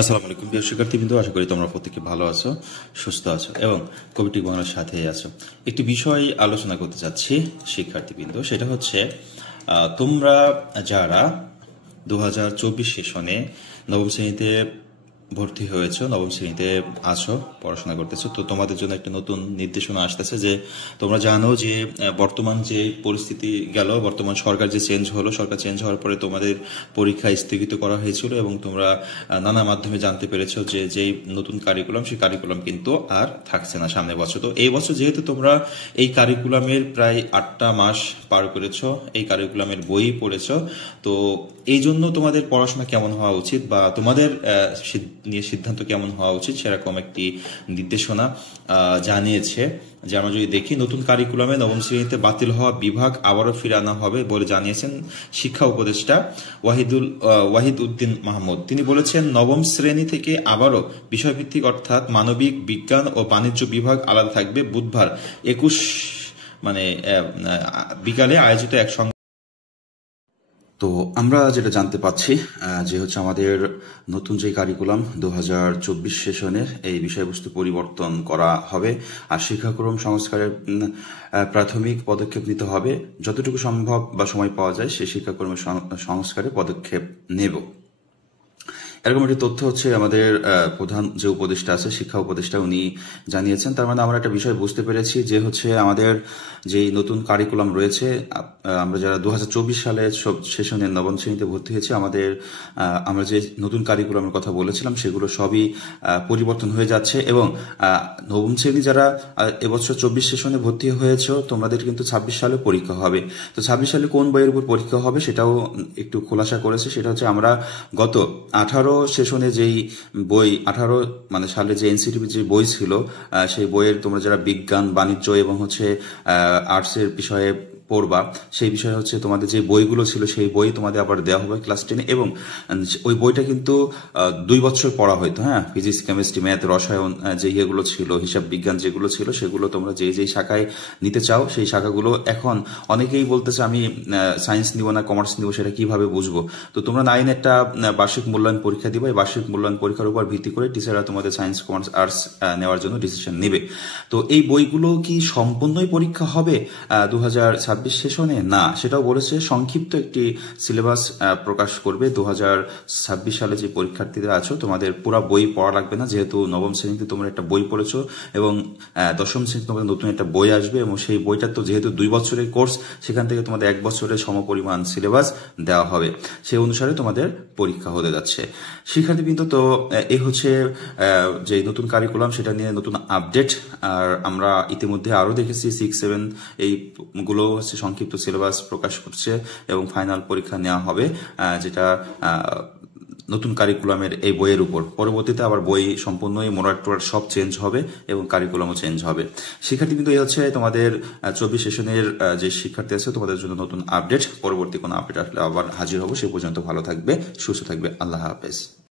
আসসালামু আলাইকুম প্রিয় শিক্ষার্থীবৃন্দ, আশা করি তোমরা প্রত্যেকে ভালো আছো, সুস্থ আছো এবং কবিটিক বাংলার সাথেই আছো। একটি বিষয় আলোচনা করতে চাচ্ছি শিক্ষার্থীবৃন্দ, সেটা হচ্ছে তোমরা যারা 2024 সেশনে নবম শ্রেণীতে ভর্তি হয়েছো, নবম শ্রেণীতে আছো, পড়াশোনা করতেছো, তো তোমাদের জন্য একটা নতুন নির্দেশনা আসতেছে যে তোমরা জানো যে বর্তমান যে পরিস্থিতি গেল, বর্তমান সরকার যে চেঞ্জ হলো, সরকার চেঞ্জ হওয়ার পরে তোমাদের পরীক্ষা স্থগিত করা হয়েছিল এবং তোমরা নানা মাধ্যমে জানতে পেরেছো যে যেই নতুন কারিকুলাম, সেই কারিকুলাম কিন্তু আর থাকছে না সামনের বছর। তো এই বছর যেহেতু তোমরা এই কারিকুলামের প্রায় 8টা মাস পার করেছো, এই কারিকুলামের বই পড়েছো, তো এই জন্য তোমাদের পড়াশোনা কেমন হওয়া উচিত বা তোমাদের নিয়ে সিদ্ধান্ত কেমন হওয়া উচিত সেরকম একটি নির্দেশনা জানিয়েছে। যে আমরা যদি দেখি, নতুন কারিকুলামে নবম শ্রেণীতে বাতিল হওয়া বিভাগ আবারও ফিরে আনা হবে বলে জানিয়েছেন শিক্ষা উপদেষ্টা ওয়াহিদ উদ্দিন মাহমুদ। তিনি বলেছেন, নবম শ্রেণী থেকে আবারও বিষয়ভিত্তিক অর্থাৎ মানবিক, বিজ্ঞান ও বাণিজ্য বিভাগ আলাদা থাকবে। বুধবার 21 বিকালে আয়োজিত এক তো আমরা যেটা জানতে পাচ্ছি যে হচ্ছে আমাদের নতুন যে কারিকুলাম 2024 সেশনের এই বিষয়বস্তু পরিবর্তন করা হবে আর শিক্ষাক্রম সংস্কারের প্রাথমিক পদক্ষেপ নিতে হবে। যতটুকু সম্ভব বা সময় পাওয়া যায় সেই শিক্ষাক্রমের সংস্কারে পদক্ষেপ নেব। এরকম একটি তথ্য হচ্ছে আমাদের প্রধান যে উপদেষ্টা আছে, শিক্ষা উপদেষ্টা, উনি জানিয়েছেন। তার মানে আমরা একটা বিষয় বুঝতে পেরেছি যে হচ্ছে আমাদের যে নতুন কারিকুলাম রয়েছে, আমরা যারা 2024 সালে সেশনে নবম শ্রেণীতে ভর্তি হয়েছে, আমরা যে নতুন কারিকুলামের কথা বলেছিলাম সেগুলো সবই পরিবর্তন হয়ে যাচ্ছে এবং নবম শ্রেণী যারা এবছর 24 সেশনে ভর্তি হয়েছে, তোমাদের কিন্তু 26 সালে পরীক্ষা হবে। তো 26 সালে কোন বইয়ের উপর পরীক্ষা হবে সেটাও একটু খোলাসা করেছে। সেটা হচ্ছে আমরা গত 18 সেশনে যেই বই, 18 সালে যে এনসিটিভি যে বই ছিল, সেই বইয়ের তোমরা যারা বিজ্ঞান, বাণিজ্য এবং হচ্ছে আর্টসের বিষয়ে পড়বা, সেই বিষয়ে হচ্ছে তোমাদের যে বইগুলো ছিল সেই বই তোমাদের আবার দেওয়া হবে ক্লাস 10 এবং ওই বইটা কিন্তু 2 বছর পড়া হইতো। হ্যাঁ, ফিজিক্স, কেমিস্ট্রি, ম্যাথ, রসায়ন যে ইয়েগুলো ছিল, হিসাব বিজ্ঞান যেগুলো ছিল, সেগুলো তোমরা যেই শাখায় নিতে চাও সেই শাখাগুলো এখন অনেকেই বলতেছে আমি সায়েন্স নিব না কমার্স নিব, সেটা কিভাবে বুঝবো? তো তোমরা 9 একটা বার্ষিক মূল্যায়ন পরীক্ষা দিবা। এই বার্ষিক মূল্যায়ন পরীক্ষার উপর ভিত্তি করে টিচাররা তোমাদের সায়েন্স, কমার্স, আর্টস নেওয়ার জন্য ডিসিশন নেবে। তো এই বইগুলো কি সম্পূর্ণই পরীক্ষা হবে 2026 সেশনে? না, সেটাও বলেছে সংক্ষিপ্ত একটি সিলেবাস প্রকাশ করবে। 2026 সালে যে পরীক্ষার্থীরা আছো, তোমাদের পুরো বই পড়া লাগবে না, যেহেতু নবম শ্রেণীতে তোমরা একটা বই পড়েছো এবং দশম শ্রেণীতে তোমাদের নতুন একটা বই আসবে এবং সেই বইটা তো যেহেতু 2 বছরের কোর্স, সেখান থেকে তোমাদের 1 বছরের সমপরিমাণ সিলেবাস দেওয়া হবে। সেই অনুসারে তোমাদের পরীক্ষা হতে যাচ্ছে শিক্ষার্থীবৃন্দ। তো এই হচ্ছে যে নতুন কারিকুলাম, সেটা নিয়ে নতুন আপডেট। আর আমরা ইতিমধ্যে আরো দেখেছি 6, 7 এইগুলো হচ্ছে সংক্ষিপ্ত সিলেবাস প্রকাশ করছে এবং ফাইনাল পরীক্ষা নেওয়া হবে, যেটা নতুন কারিকুলামের এই বইয়ের উপর। পরবর্তীতে আবার বই সম্পূর্ণই মোরাটোর সব চেঞ্জ হবে এবং কারিকুলামও চেঞ্জ হবে। শিক্ষার্থীবৃন্দ, এই হচ্ছে তোমাদের 24 সেশনের যে শিক্ষার্থী আছে তোমাদের জন্য নতুন আপডেট। পরবর্তী কোনো আপডেট আসলে আবার হাজির হবো। সে পর্যন্ত ভালো থাকবে, সুস্থ থাকবে। আল্লাহ হাফেজ।